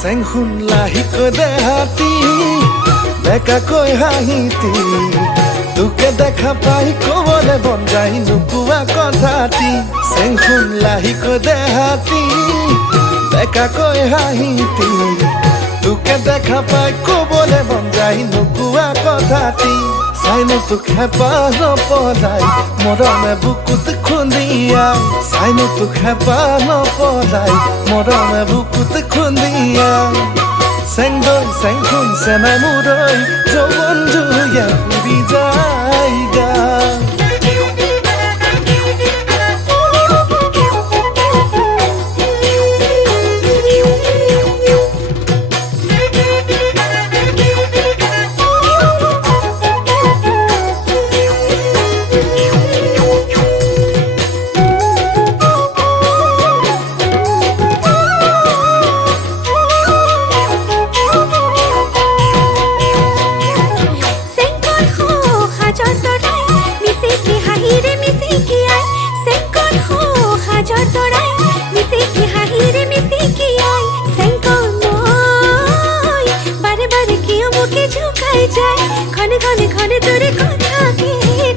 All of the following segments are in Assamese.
চেংখুন লাহিকৈ দেহাতি বেকাকৈ হাঁহিতি তোকে দেখা পাই কবলে মন যায় নোকোৱা কথাটি চেংখুন লাহিকৈ দেহাতি বেকাকৈ হাঁহিতি তোকে দেখা পাই কবলে মন যায় নোকোৱা কথাটি চাইনো তোক হেঁপাহ নপলাই মৰমে বুকুত খুন্দিয়াই চাইনো তোক হেঁপাহ নপলাই মৰমে বুকুত খুন্দিয়াই চেংদৈ চেংখুন চেনাই মুৰৈ যৌৱন জুয়ে ফুৰি যায়গা ঘনে ঘনে ঘনে তোৰে কথা কে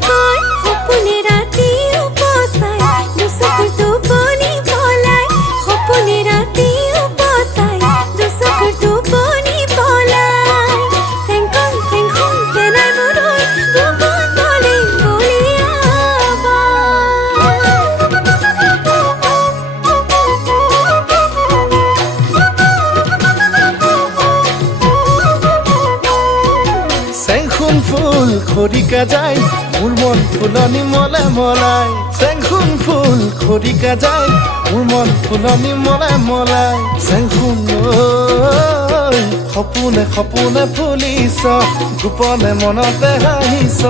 কয় সপনে ৰাতি উপসাই দুচকুৰ টোপনি পলাই সপনে ৰাতি উপসাই দুচকুৰ টোপনি পলাই চেংখন চেংখন চেনাই মুৰৈ বুকুত বলে বলিয়াবা চেংখুন ফুল খৰিকা যায় মোৰ মন ফুলনি মলাই মলাই চেংখুন ফুল খৰিকা যায় মোৰ মন ফুলনি মলাই মলাই চেংখুন সপোনে সপোনে ফুলিছ গোপনে মনতে হাঁহিছ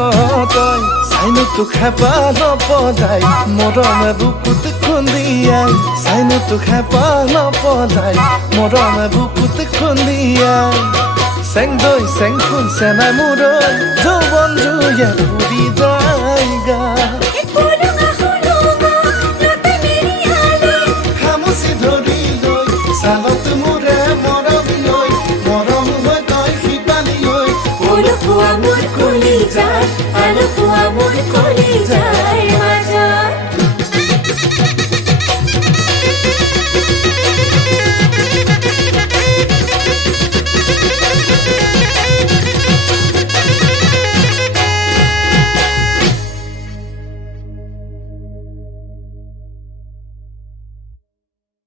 তই চাইনো তোক হেঁপাহ নপলাই মৰমে বুকুত খুন্দিয়াই চাইনো তোক হেঁপাহ নপলাই মৰমে বুকুত খুন্দিয়াই চেংদৈ চেংখুন চেনাই মুৰৈ যৌৱন জুয়ে ফুৰি যায়গা খামুচি ধৰি লৈ চালত মোৰে মৰম লৈ মৰম হৈ তই শিপালি লৈ মোৰ কলি যায়